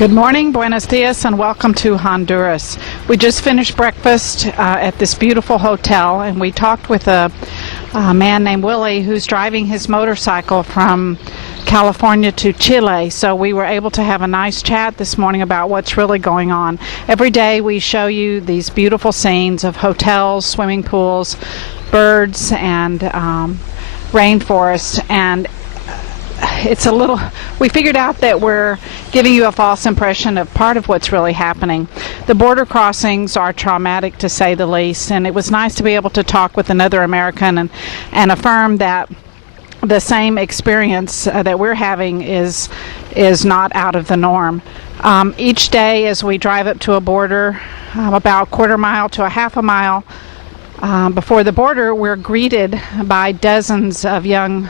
Good morning, buenos dias, and welcome to Honduras. We just finished breakfast at this beautiful hotel, and we talked with a man named Willie who's driving his motorcycle from California to Chile. So we were able to have a nice chat this morning about what's really going on. Every day we show you these beautiful scenes of hotels, swimming pools, birds, and rainforest, and we figured out that we're giving you a false impression of part of what's really happening. The border crossings are traumatic, to say the least, and it was nice to be able to talk with another American and affirm that the same experience that we're having is not out of the norm. Each day as we drive up to a border, about a quarter mile to a half a mile before the border, we're greeted by dozens of young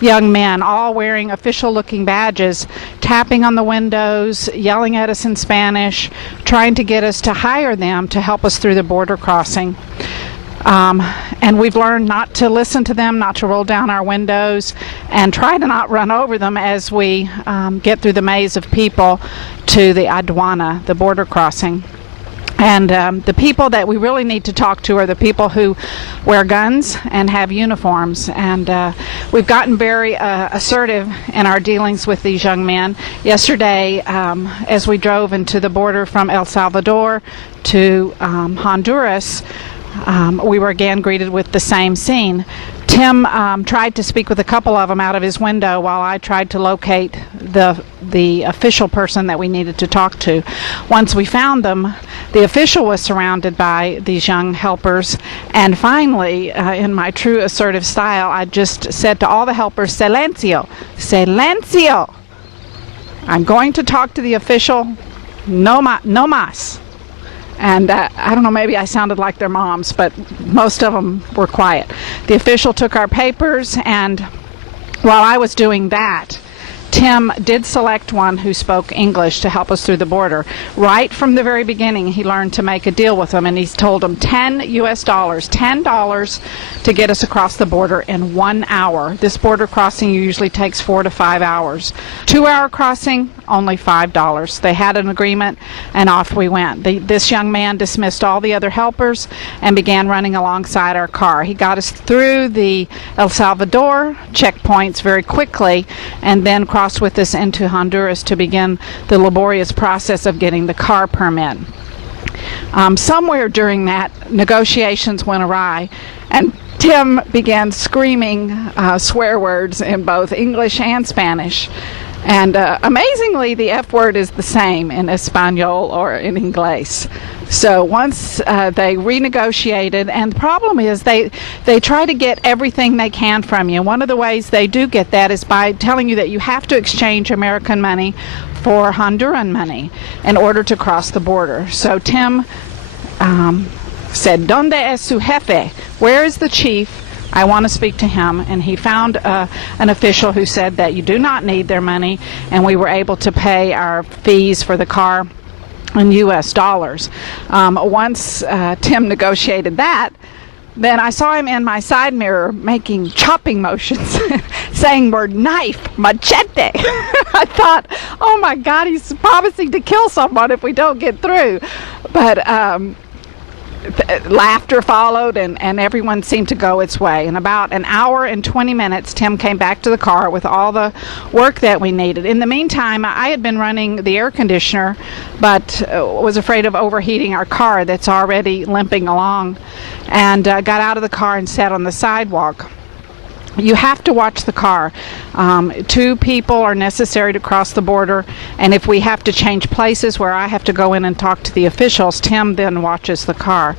men, all wearing official-looking badges, tapping on the windows, yelling at us in Spanish, trying to get us to hire them to help us through the border crossing. And we've learned not to listen to them, not to roll down our windows, and try to not run over them as we get through the maze of people to the aduana, the border crossing. And the people that we really need to talk to are the people who wear guns and have uniforms. And we've gotten very assertive in our dealings with these young men. Yesterday, as we drove into the border from El Salvador to Honduras, we were again greeted with the same scene. Tim tried to speak with a couple of them out of his window while I tried to locate the official person that we needed to talk to. Once we found them, the official was surrounded by these young helpers, and finally, in my true assertive style, I just said to all the helpers, "Silencio! Silencio! I'm going to talk to the official, no más." And I don't know, maybe I sounded like their moms, but most of them were quiet. The official took our papers, and while I was doing that, Tim did select one who spoke English to help us through the border. Right from the very beginning, he learned to make a deal with them, and he's told them $10 to get us across the border in 1 hour. This border crossing usually takes 4 to 5 hours. 2-hour crossing, only $5. They had an agreement, and off we went. This young man dismissed all the other helpers and began running alongside our car. He got us through the El Salvador checkpoints very quickly, and then crossed with us into Honduras to begin the laborious process of getting the car permit. Somewhere during that, negotiations went awry, and Tim began screaming swear words in both English and Spanish. And amazingly, the F word is the same in Espanol or in Inglés. So once they renegotiated, and the problem is they try to get everything they can from you. One of the ways they do get that is by telling you that you have to exchange American money for Honduran money in order to cross the border. So Tim said, "Donde es su jefe? Where is the chief? I want to speak to him." And he found an official who said that you do not need their money, and we were able to pay our fees for the car in U.S. dollars. Once Tim negotiated that, then I saw him in my side mirror making chopping motions, saying word knife, machete. I thought, oh my God, he's promising to kill someone if we don't get through. But laughter followed, and everyone seemed to go its way. In about an hour and 20 minutes, Tim came back to the car with all the work that we needed. In the meantime, I had been running the air conditioner, but was afraid of overheating our car that's already limping along, and got out of the car and sat on the sidewalk. You have to watch the car. 2 people are necessary to cross the border, and if we have to change places where I have to go in and talk to the officials, Tim then watches the car.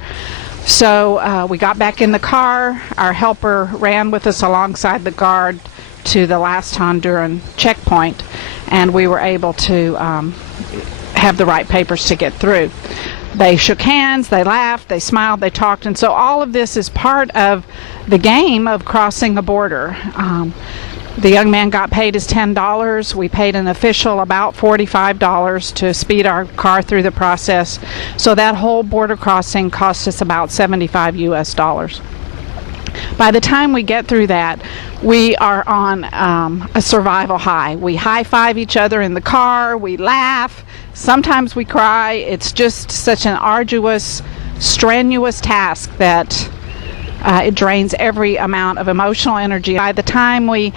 So we got back in the car. Our helper ran with us alongside the guard to the last Honduran checkpoint, and we were able to have the right papers to get through. They shook hands, they laughed, they smiled, they talked, and so all of this is part of the game of crossing a border. The young man got paid his $10. We paid an official about $45 to speed our car through the process. So that whole border crossing cost us about $75 US. By the time we get through that, we are on a survival high. We high-five each other in the car, we laugh, sometimes we cry. It's just such an arduous, strenuous task that it drains every amount of emotional energy. By the time we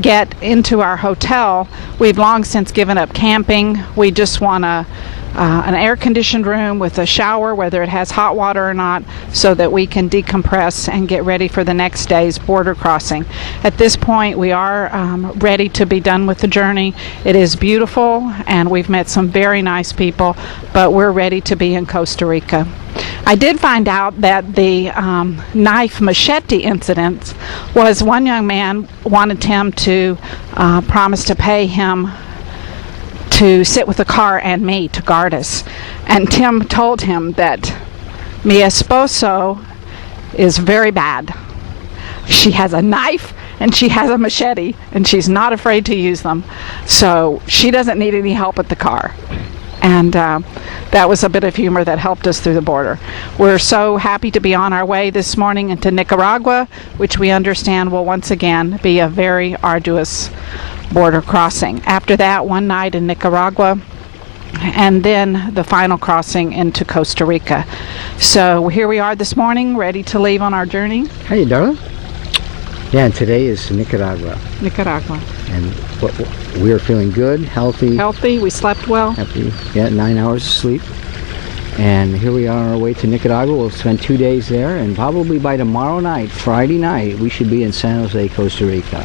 get into our hotel, we've long since given up camping. We just want an air-conditioned room with a shower, whether it has hot water or not, so that we can decompress and get ready for the next day's border crossing. At this point, we are ready to be done with the journey. It is beautiful, and we've met some very nice people, but we're ready to be in Costa Rica. I did find out that the knife machete incident was one young man wanted Tim to promise to pay him to sit with the car and me to guard us. And Tim told him that mi esposo is very bad. She has a knife and she has a machete and she's not afraid to use them. So she doesn't need any help at the car. And that was a bit of humor that helped us through the border. We're so happy to be on our way this morning into Nicaragua, which we understand will once again be a very arduous border crossing. After that, one night in Nicaragua, and then the final crossing into Costa Rica. So here we are this morning, ready to leave on our journey. Hey, darling. Yeah, and today is Nicaragua. Nicaragua. And we are feeling good, healthy. Healthy, we slept well. Happy, yeah, 9 hours of sleep. And here we are on our way to Nicaragua. We'll spend 2 days there, and probably by tomorrow night, Friday night, we should be in San Jose, Costa Rica.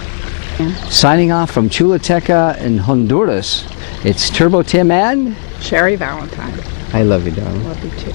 Yeah. Signing off from Chulateca in Honduras, it's Turbo Tim and Sherry Valentine. I love you, darling. Love you too.